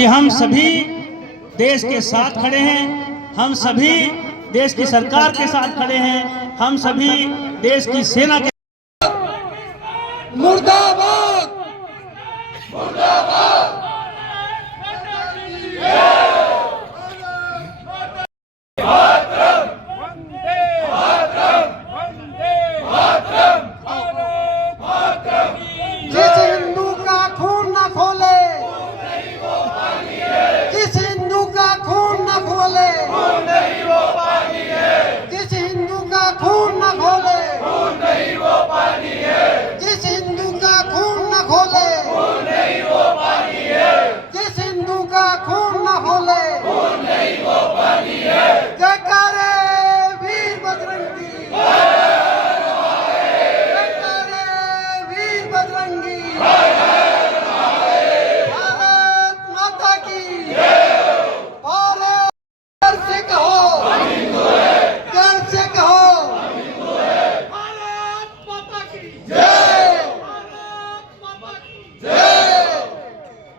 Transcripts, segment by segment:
कि हम सभी देश के साथ खड़े हैं, हम सभी देश की सरकार के साथ खड़े हैं, हम सभी देश की सेना के मुर्दाबाद मुर्दाबाद। जिस हिंदू का खून न खोले, जिस हिंदू का खून न खोले, जिस हिंदू का खून न खोले, जिस हिंदू का खून न खोले, जिस हिंदू का खून न खोले, जयकारे वीर बजरंगी, जयकारे वीर बजरंगी। भारत माता की भारत घर से कहो, घर से कहो, भारत माता की जय, भारत माता की जय।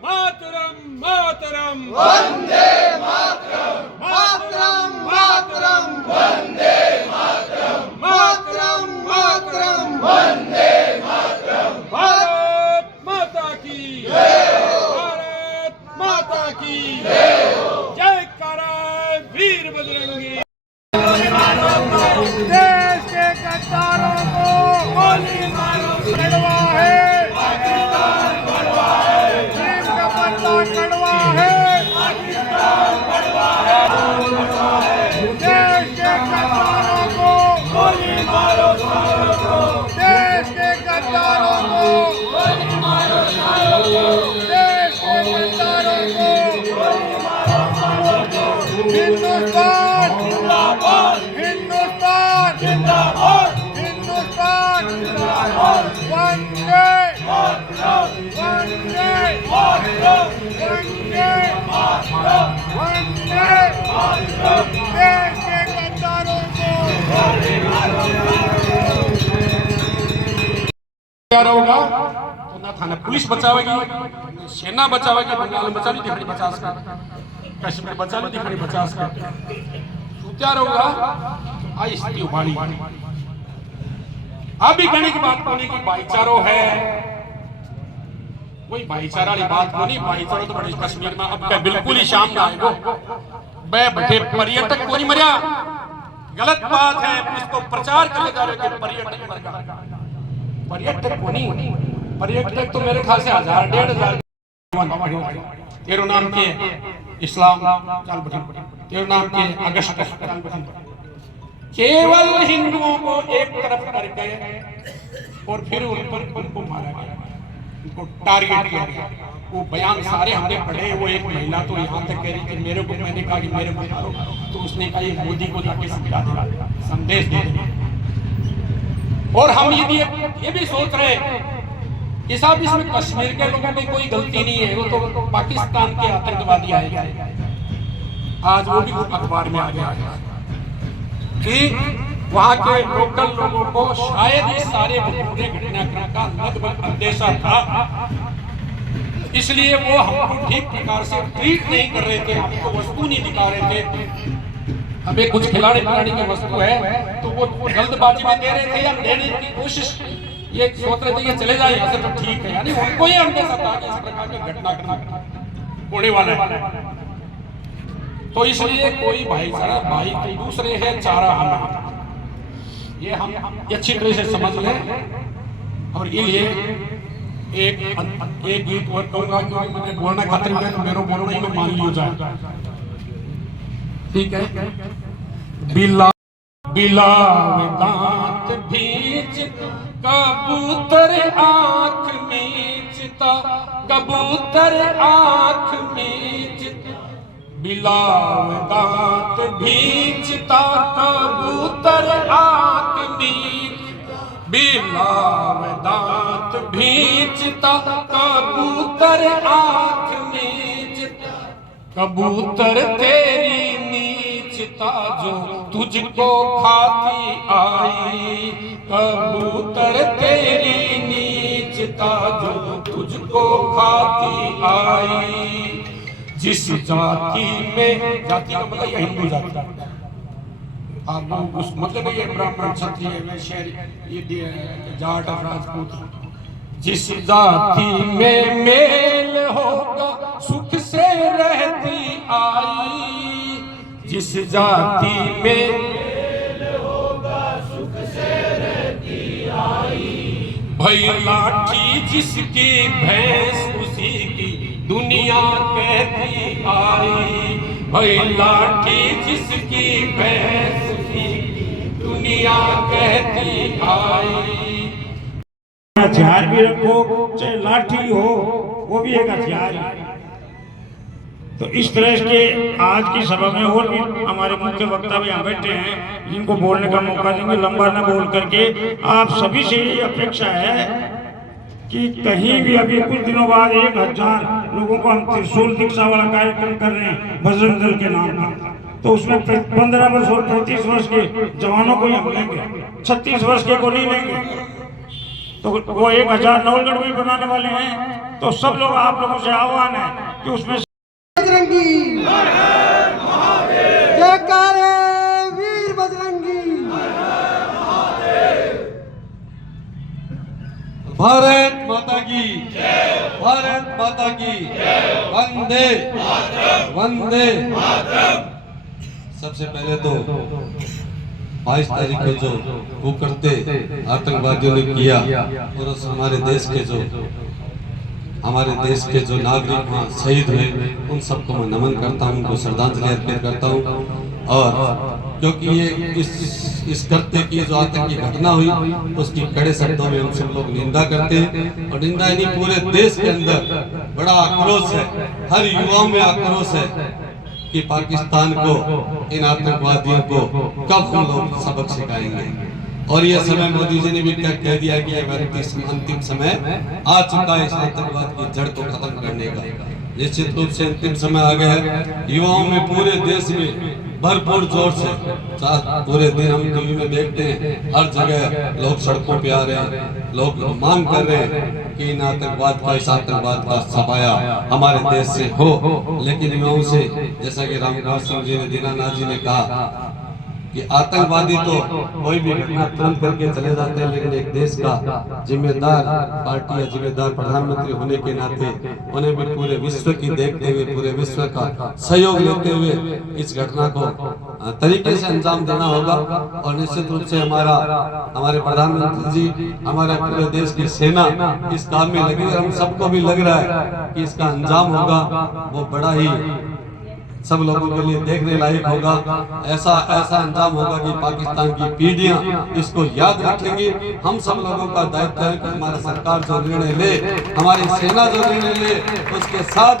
मातरम मातरम वंदे मातरम, मातरम मातरम, वंदे मातरम, मातरम मातरम, वंदे मातरम। भारत माता की भारत माता की जयकारा वीर बजरंगी। देश के गद्दारों को गोली मारो, कड़वा है पाकिस्तान, कड़वा है भीम का पत्ता, कड़वा है पाकिस्तान, कड़वा है। देश के गद्दारों को गोली मारो, देश के गद्दारों को गोली मारो, देश के गद्दारों को गोली मारो। हिंदुस्तान जिंदाबाद, हिंदुस्तान जिंदाबाद, हिंदुस्तान जिंदाबाद। वंदे मातरम, वंदे मातरम, वंदे मातरम, वंदे मातरम। देश के गद्दारों को गोली मारो। होगा तो ना थाना पुलिस बचावेगी, सेना बचावेगी, बंगाल में बचा ली दिखड़ी 50 का, कश्मीर बचा ली दिखड़ी 50 का। क्या होगा आई स्थिति उभारी। आप भी कहने की बात करने की भाईचारो है, कोई भाईचारा वाली बात को नहीं। भाईचारा तो बड़े कश्मीर में अब बिल्कुल ही सामने आएगा। बड़े पर्यटक को नहीं मरिया, गलत बात है। इसको प्रचार करने जा रहे पर्यटक मर गया, पर्यटक को नहीं। पर्यटक तो मेरे ख्याल से 1000 1500 तेरो नाम के इस्लाम चल बठन, तेरो नाम के अगस्त चल बठन। केवल हिंदुओं को एक तरफ करके और फिर उन पर उनको मारा गया, उनको टारगेट किया गया। वो बयान सारे हमने पढ़े। वो एक महिला तो यहाँ तक कह रही थी मेरे को, मैंने कहा कि मेरे को मारो, तो उसने कहा ये मोदी को जाके समझा देना, संदेश दे देना। और हम ये भी सोच रहे कि साहब इसमें कश्मीर के लोगों की कोई गलती नहीं है, वो तो पाकिस्तान के आतंकवादी आए। आज वो भी अखबार में आ गया कि वहां के लोकल लोगों को शायद इस सारे पूरे घटनाक्रम का लगभग अंदेशा था, इसलिए वो हमको ठीक प्रकार से ट्रीट नहीं कर रहे थे, हमको वस्तु नहीं दिखा रहे थे। हमें कुछ खिलाने पिलाने की वस्तु है तो वो जल्दबाजी में दे रहे थे या देने की कोशिश ये सोच रहे थे ये चले जाए यहाँ से तो ठीक है, यानी उनको ही अंदेशा था कि इस प्रकार की घटनाक्रम होने वाला है। तो इसलिए कोई भाईचारा भाई तो दूसरे है, चारा हम, ये हम अच्छी तरह से समझ लें। और ये एक गीत और कहूंगा क्योंकि मैंने बोलना खातिर में तो मेरे बोलना ही में मान लियो जाए, ठीक है। बिला बिलावे दांत भींच, कबूतर आंख मीचता, कबूतर आंख मीचता। बिलावे दांत भींचता, कबूतर आंख मीचता। बिलावे दांत भींचता, कबूतर आंख मीचता। कबूतर तेरी नीचता जो तुझको खाती आई, कबूतर तेरी नीचता जो तुझको खाती आई। जिस जाति में, जाति का मतलब ये हिंदू जाति, आप उस मतलब ये ब्राह्मण क्षत्रिय वैश्य ये जाट राजपूत, जिस जाति में मेल होगा सुख से रहती आई, जिस जाति में मेल होगा सुख से रहती आई, भाई लाठी जिसकी भैंस उसी की दुनिया कहती आई, भाई लाठी जिसकी भैंस उसी की दुनिया कहती आई। हथियार भी रखो, चाहे लाठी हो, वो भी एक हथियार है। तो इस तरह के आज की सभा में और भी हमारे मुख्य वक्ता भी यहाँ बैठे हैं, जिनको बोलने का मौका देंगे, लंबा न बोल करके। आप सभी से ये अपेक्षा है कि कहीं भी अभी कुछ दिनों बाद 1000 लोगों को हम त्रिशूल दीक्षा वाला कार्यक्रम कर रहे हैं बजरंग दल के नाम पर, तो उसमें 15 वर्ष और 35 वर्ष के जवानों को ही हम लेंगे, 36 वर्ष के को नहीं लेंगे। तो वो 1000 नवलगढ़ में बनाने वाले हैं। तो सब लोग, आप लोगों से आह्वान है कि उसमें बजरंगी जयकारे वीर बजरंगी। भारत माता की, भारत माता की, वंदे वंदे। सबसे पहले तो 22 तारीख को जो कुकर्ते आतंकवादियों ने किया और उस हमारे देश के जो नागरिक वहाँ शहीद हुए, उन सबको मैं नमन करता हूँ, उनको श्रद्धांजलि अर्पित करता हूँ। और क्योंकि ये इस कृत्य की जो आतंकी घटना हुई, उसकी कड़े शब्दों में हम सब लोग निंदा करते हैं। और निंदा ही नहीं, पूरे देश के अंदर बड़ा आक्रोश है, हर युवाओं में आक्रोश है कि पाकिस्तान को, इन आतंकवादियों को कब हम लोग सबक सिखाएंगे। और ये समय मोदी जी ने भी क्या कह दिया कि अंतिम समय आ चुका है इस आतंकवाद की जड़ को खत्म करने का। निश्चित रूप से अंतिम समय आ गया है। युवाओं में पूरे देश में भरपूर जोर से, पूरे दिन हम टीवी में देखते हैं, हर जगह लोग सड़कों पे आ रहे हैं, लोग मांग कर रहे हैं कि इन आतंकवाद का, इस आतंकवाद का सफाया हमारे देश से हो। लेकिन युवाओं से, जैसा कि रामकुमार सिंह जी ने, दीनानाथ जी ने कहा कि आतंकवादी तो कोई भी घटना तुरंत करके चले जाते हैं, लेकिन एक देश का जिम्मेदार पार्टी या जिम्मेदार प्रधानमंत्री होने के नाते उन्हें भी पूरे विश्व की देखते हुए, पूरे विश्व का सहयोग लेते हुए इस घटना को तरीके से अंजाम देना होगा। और निश्चित रूप से हमारे प्रधानमंत्री जी, हमारे पूरे देश की सेना इस काम में लगी है। हम सबको भी लग रहा है कि इसका अंजाम होगा वो बड़ा ही सब लोगों के लिए देखने लायक होगा। ऐसा अंजाम होगा कि पाकिस्तान की पीढ़ियां इसको याद रखेंगी। हम सब लोगों का दायित्व है कि हमारा सरकार जो निर्णय ले, हमारी सेना जो निर्णय ले, उसके साथ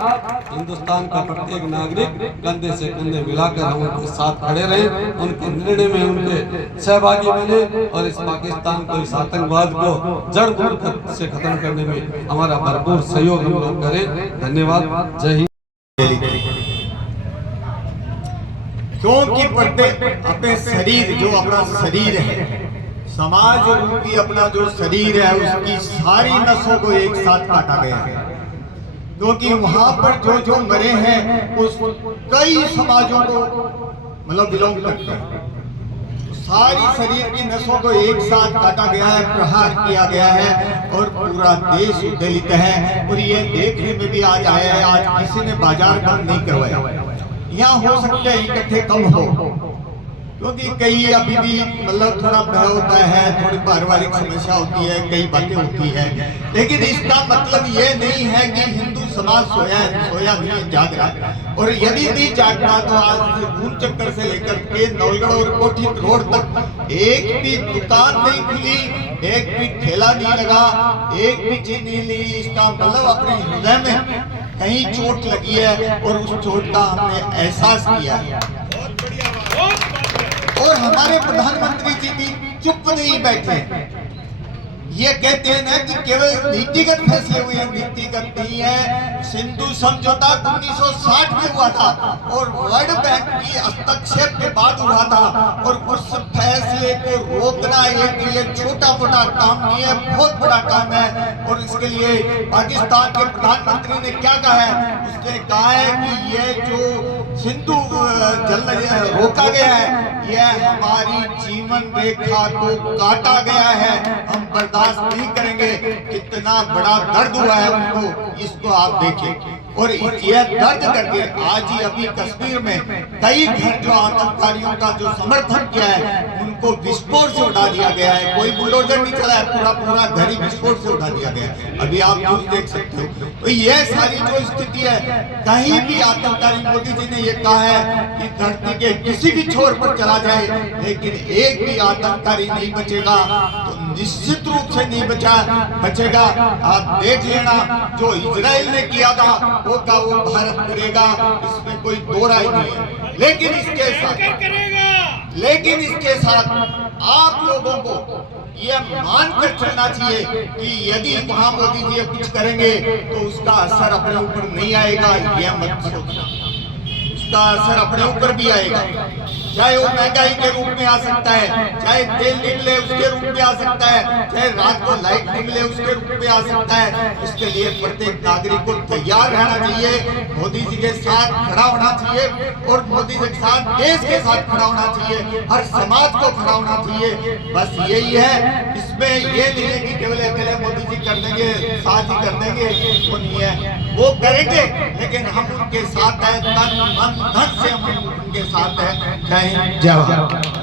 हिंदुस्तान का प्रत्येक नागरिक कंधे से कंधे मिलाकर हम उनके साथ खड़े रहे, उनके निर्णय में उनके सहभागी बने और इस पाकिस्तान को, इस आतंकवाद को जड़ मूल से खत्म करने में हमारा भरपूर सहयोग हम लोग करें। धन्यवाद। जय हिंद। क्योंकि अपने शरीर, जो अपना शरीर है, समाज रूपी अपना जो शरीर है, उसकी सारी नसों को एक साथ काटा गया है। क्योंकि वहां पर जो मरे हैं उस कई समाजों को मतलब बिलोंग करते हैं। सारी शरीर की नसों को एक साथ काटा गया है, प्रहार किया गया है और पूरा देश उद्वेलित है। और ये देखने में भी आज आया है, आज किसी ने बाजार बंद नहीं करवाया। यहाँ हो सकते हैं इकट्ठे कम हो, क्योंकि कई अभी भी मतलब थोड़ा भय होता है, थोड़ी पारिवारिक समस्या होती है, कई बातें होती है। लेकिन इसका मतलब ये नहीं है कि हिंदू समाज सोया नहीं, जाग रहा। और यदि नहीं जाग रहा तो आज भूल चक्कर से लेकर के नवलगढ़ और कोठी रोड तक एक भी दुकान नहीं खुली, एक भी ठेला नहीं लगा, एक भी चीज नहीं ली। इसका मतलब अपने हृदय में कहीं चोट लगी है और उस चोट का हमने एहसास किया है। और हमारे प्रधानमंत्री जी भी चुप नहीं बैठे। ये कहते हैं ना कि केवल नीतिगत फैसले हुए हैं, नीतिगत नहीं है। सिंधु समझौता 1960 में हुआ था और वर्ल्ड बैंक की हस्तक्षेप के बाद हुआ था। और उस फैसले को रोकना एक छोटा मोटा काम नहीं है, बहुत बड़ा काम है। और इसके लिए पाकिस्तान के प्रधानमंत्री ने क्या कहा है? उसने कहा है कि ये सिंधु जल रोका गया है, यह हमारी जीवन रेखा को काटा गया है। हम बर्दाश्त नहीं करेंगे। कितना बड़ा दर्द हुआ है उनको, इसको आप देखिए। और यह दर्द करके आज ही अभी कश्मीर में कई घर जो आतंकवादियों का जो समर्थन किया है उनको विस्फोट से उठा दिया गया है। कोई बुलडोजर नहीं चला है, पूरा पूरा घर ही विस्फोट से उठा दिया गया है। अभी आप न्यूज देख सकते हो। तो यह सारी जो स्थिति है, कहीं भी आतंकवादी, मोदी जी ने यह कहा है कि धरती के किसी भी छोर पर चला जाए लेकिन एक भी आतंकवादी नहीं बचेगा, तो निश्चित रूप से नहीं बचेगा। आप देख लेना, जो इजराइल ने किया था वो भारत करेगा, इसमें कोई दो राय नहीं है। लेकिन इसके साथ आप लोगों को यह मानकर चलना चाहिए कि यदि वहां मोदी जी कुछ करेंगे तो उसका असर अपने ऊपर नहीं आएगा। यह मत सोचना, उसका असर अपने ऊपर भी आएगा। चाहे वो महंगाई के रूप में आ सकता है, चाहे तेल निकले उसके रूप में आ सकता है, चाहे रात को लाइट निकले उसके रूप में आ सकता है। इसके लिए प्रत्येक नागरिक को तैयार रहना चाहिए, मोदी जी के साथ खड़ा होना चाहिए और मोदी जी के साथ, देश के साथ खड़ा होना चाहिए, हर समाज को खड़ा होना चाहिए। बस यही है। इसमें ये नहीं है कि केवल अकेले मोदी जी कर देंगे, साथ ही कर देंगे, वो नहीं है। वो करेंगे लेकिन हम उनके साथ है, तन मन धन से हम उनके साथ है। जय हिंद, जय भारत।